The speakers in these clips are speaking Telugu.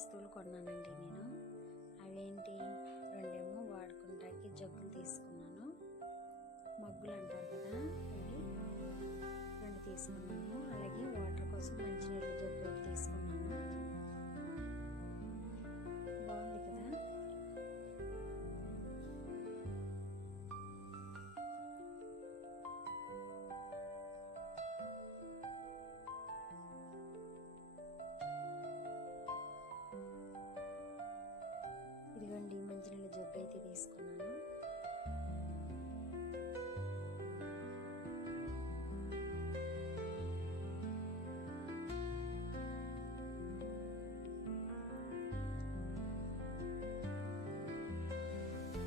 వస్తువులు కొన్నానండి నేను. అవేంటి, రెండేమో వాడుకుంటానికి జగ్గులు తీసుకున్నాను, మగ్గులు అంటారు కదా, ఇవి 2 తీసుకున్నాను. అలాగే వాటర్ కోసం మంచినీళ్ళ జగ్గు ఒకటి తీసుకున్నాను. బాగుంది కదా. ఇదిగోండి మంచినీళ్ళ జగ్గు అయితే తీసుకున్నాను.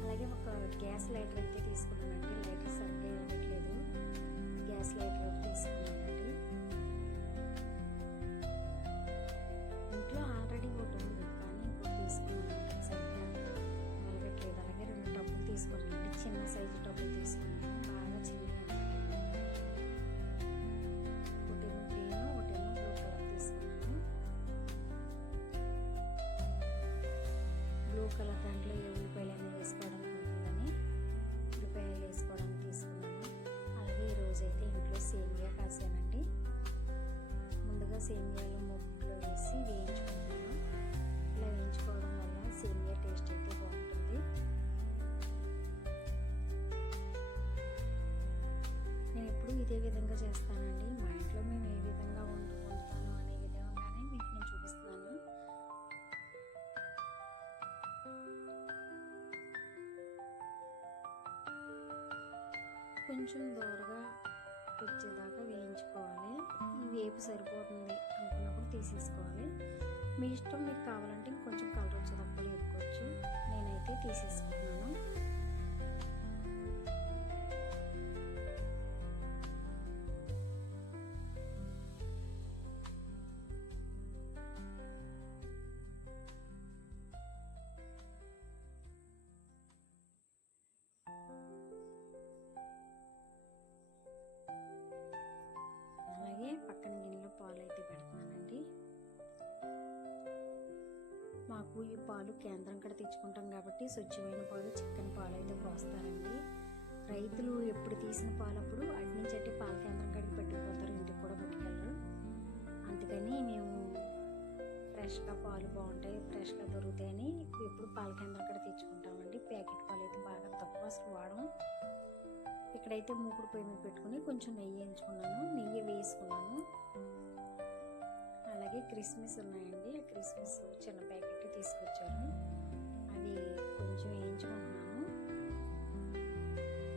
అలాగే ఒక గ్యాస్ లైటర్ అయితే తీసుకున్నానండి. లైటర్ సరిగ్గా ఇవ్వట్లేదు, గ్యాస్ లైటర్ ఒకటి తీసుకున్నానండి. ఇంట్లో ఆల్రెడీ ఒకటి ఉంది, కానీ ఇంకోటి తీసుకున్నాను, సరిగ్గా వెలగట్లేదు. అలాగే 2 టబ్బులు తీసుకున్నానండి, చిన్న సైజు టబ్బులు తీసుకున్నాను, బాగా చిన్నవి. ఒకటేమో గ్రీన్, ఒకటేమో బ్లూ కలర్ తీసుకున్నాను. బ్లూ కలర్ దాంట్లో ఏ ఉల్లిపాయలు వేసుకోవడానికి ఉంటుందని ఉల్లిపాయలు వేసుకోవడానికి తీసుకున్నాను. అలాగే ఈరోజైతే ఇంట్లో సేమియా కాసానండి. ముందుగా సేమియాలు ముగ్గులో వేసి వేయించుకుంటున్నాను. ఇలా వేయించుకోవడం వల్ల సేమియా టేస్ట్ అయితే బాగుంటుంది. నేను ఎప్పుడు ఇదే విధంగా చేస్తానండి. మా ఇంట్లో మేము ఏ విధంగా వండుతాను అనే విధంగానే మీకు నేను చూపిస్తున్నాను. కొంచెం దూరగా వచ్చేదాకా వేయించుకోవాలి. ఈ వేపు సరిపోతుంది అనుకున్నప్పుడు తీసేసుకోవాలి. మీ ఇష్టం, మీకు కావాలంటే ఇంకొంచెం కలర్ వచ్చేటప్పుడు వేసుకోవచ్చు. నేనైతే తీసేసుకున్నాను. అలాగే పక్కన గిన్నెలో పాలు అయితే పెడుతున్నానండి. మాకు ఈ పాలు కేంద్రం కూడా తెచ్చుకుంటాం కాబట్టి స్వచ్ఛమైన పాలు, చిక్కని పాలు అయితే పోస్తారండి. రైతులు ఎప్పుడు తీసిన పాలు అప్పుడు అటు నుంచి అట్టి పాల కేంద్రం కాడికి పట్టుకుపోతారు, ఇంటికి కూడా పట్టుకెళ్ళరు. అందుకని మేము ఫ్రెష్గా పాలు బాగుంటాయి, ఫ్రెష్గా దొరుకుతాయని ఎప్పుడు పాల కేంద్రం కాడ తెచ్చుకుంటామండి. ప్యాకెట్ పాలు అయితే బాగా తక్కువ, అసలు వాడడం. ఇక్కడైతే మూకుడు పొయ్యి మీద పెట్టుకుని కొంచెం నెయ్యి వేయించుకున్నాను, నెయ్యి వేసుకున్నాను. అలాగే క్రిస్మస్ ఉన్నాయండి, ఆ క్రిస్మస్ చిన్న ప్యాకెట్ తీసుకొచ్చారు, అవి కొంచెం వేయించుకుంటున్నాను.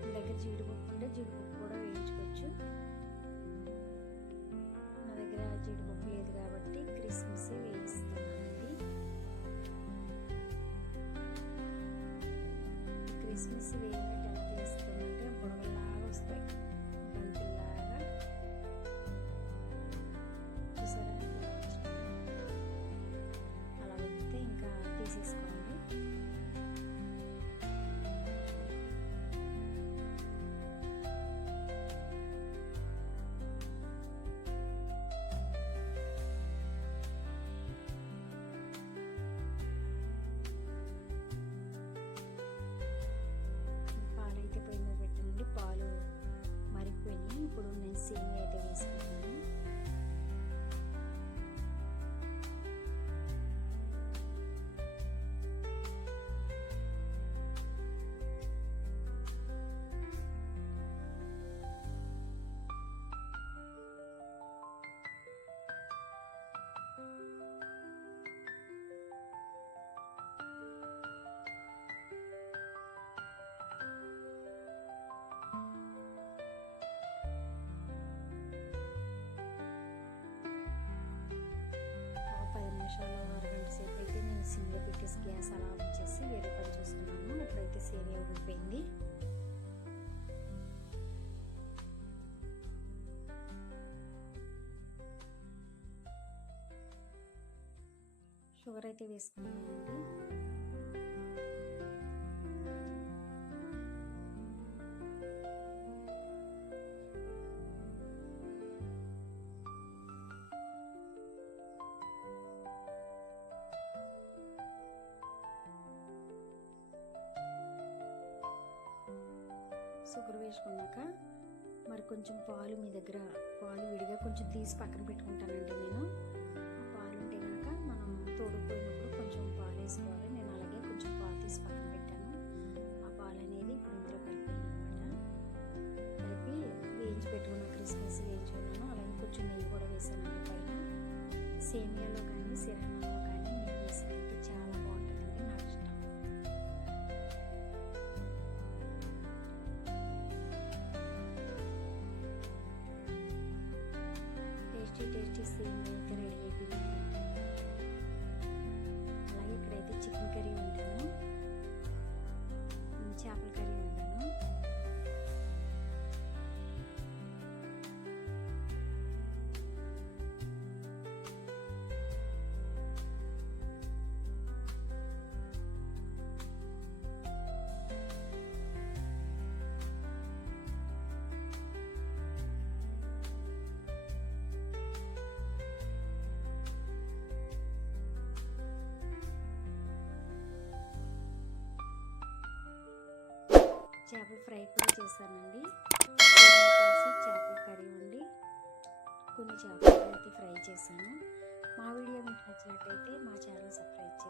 నా దగ్గర జీడిపప్పు ఉంటే జీడిపప్పు కూడా వేయించుకోవచ్చు. నా దగ్గర జీడిపప్పు లేదు కాబట్టి క్రిస్మస్ వేయిస్తున్నానండి. క్రిస్మస్ వేయినట్టు ఎలా చేస్తుందంటే బుడగల్లాగా వస్తాయి, బంతిలాగా. చూసారా, అలా వస్తే ఇంకా తీసేసుకోవాలి. పాలైతే పొయ్యి మీద పెట్టానండి, పాలు మరిగిపోయినాయి. ఇప్పుడు నేను సేమియా అయితే వేసుకుంటున్నాను. అరగంట సేపు అయితే నేను సిమ్లో పెట్టేసి గ్యాస్ అలా వచ్చేసి వేరే పని చూసుకున్నాను. ఇప్పుడైతే సేమియా ఉడికిపోయింది. షుగర్ అయితే వేసుకున్నానండి. షుగర్ వేసుకున్నాక మరి కొంచెం పాలు మీ దగ్గర పాలు విడిగా కొంచెం తీసి పక్కన పెట్టుకుంటానండి నేను. ఆ పాలు ఉంటే కనుక మనం తోడుకుపోయినప్పుడు కొంచెం పాలు వేసుకోవాలి. నేను అలాగే కొంచెం పాలు తీసి పక్కన పెట్టాను. ఆ పాలు అనేది ఇప్పుడు ఇందులో కలిపాను అనమాట. కలిపి వేయించి పెట్టుకున్న క్రిస్మస్ వేయించుకున్నాను. అలాగే కొంచెం నెయ్యి కూడా వేసానండి పైన. సేమియాలో కానీ సిరానాలో కానీ నెయ్యి వేసానంటే చాలా బాగుంటుందండి, నాకు ఇష్టం. టేస్టీ సేమియా అయితే రెడీ అయిపోయింది. అలాగే ఇక్కడైతే చికెన్ కర్రీ వండాను, చేపల కర్రీ వండాను. చేపల ఫ్రై కూడా చేశానండి. కలిసి చేపల కర్రీ వండి కొన్ని చేపలు అయితే ఫ్రై చేశాను. మా వీడియో మీకు నచ్చినట్టయితే మా ఛానల్ సబ్స్క్రైబ్ చేయండి.